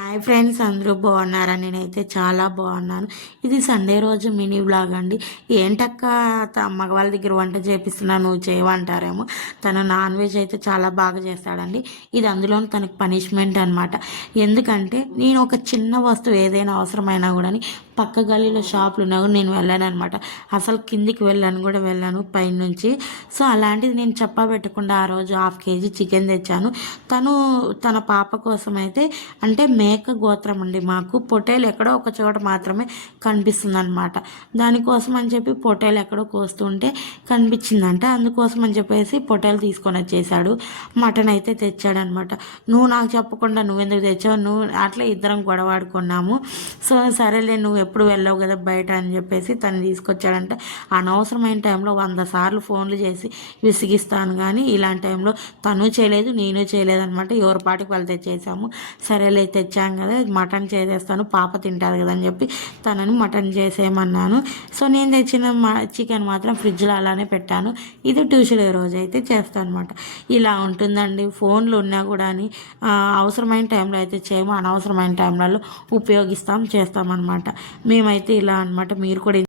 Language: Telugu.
హాయ్ ఫ్రెండ్స్, అందరూ బాగున్నారా? నేనైతే చాలా బాగున్నాను. ఇది సండే రోజు మినీ వ్లాగ్ అండి. ఏంటక్క మగవాళ్ళ దగ్గర వంట చేపిస్తున్నా నువ్వు చేయమంటారేమో. తను నాన్ వెజ్ అయితే చాలా బాగా చేస్తాడండి. ఇది అందులోనూ తనకు పనిష్మెంట్ అనమాట. ఎందుకంటే నేను ఒక చిన్న వస్తువు ఏదైనా అవసరమైనా కూడా పక్క గలీలో షాపులు ఉన్నా కూడా నేను వెళ్ళాను అనమాట. అసలు కిందికి వెళ్ళాను పైనుంచి. సో అలాంటిది నేను చెప్పబెట్టకుండా ఆ రోజు 1/2 kg చికెన్ తెచ్చాను. తన పాప కోసం అయితే, అంటే మేక గోత్రం అండి మాకు. పొట్టేలు ఎక్కడో ఒక చోట మాత్రమే కనిపిస్తుంది అనమాట. దానికోసం అని చెప్పి పొట్టేలు ఎక్కడో కోస్తుంటే కనిపించిందంట. అందుకోసం అని చెప్పేసి పొట్టేలు తీసుకొని వచ్చేసాడు. మటన్ అయితే తెచ్చాడనమాట. నువ్వు నాకు చెప్పకుండా నువ్వెందుకు తెచ్చావు, నువ్వు అట్లా ఇద్దరం గొడవాడుకున్నాము. సో సరేలే, నువ్వు ఎప్పుడు వెళ్ళవు కదా బయట అని చెప్పేసి తను తీసుకొచ్చాడంట. అనవసరమైన టైంలో 100 సార్లు ఫోన్లు చేసి విసిగిస్తాను, కానీ ఇలాంటి టైంలో తను చేయలేదు నేను చేయలేదు అనమాట. ఎవరి పాటికి వాళ్ళు తెచ్చేసాము. సరేలే తెచ్చాం కదా మటన్ చేసేస్తాను, పాప తింటారు కదా అని చెప్పి తనని మటన్ చేసేయమన్నాను. సో నేను తెచ్చిన చికెన్ మాత్రం ఫ్రిడ్జ్లో అలానే పెట్టాను. ఇది ట్యూస్డే రోజు అయితే చేస్తాను అనమాట. ఇలా ఉంటుందండి. ఫోన్లు ఉన్నా కూడా అవసరమైన టైంలో అయితే చేయము, అనవసరమైన టైంలలో ఉపయోగిస్తాం చేస్తామన్నమాట. మేమైతే ఇలా అనమాట. మీరు కూడా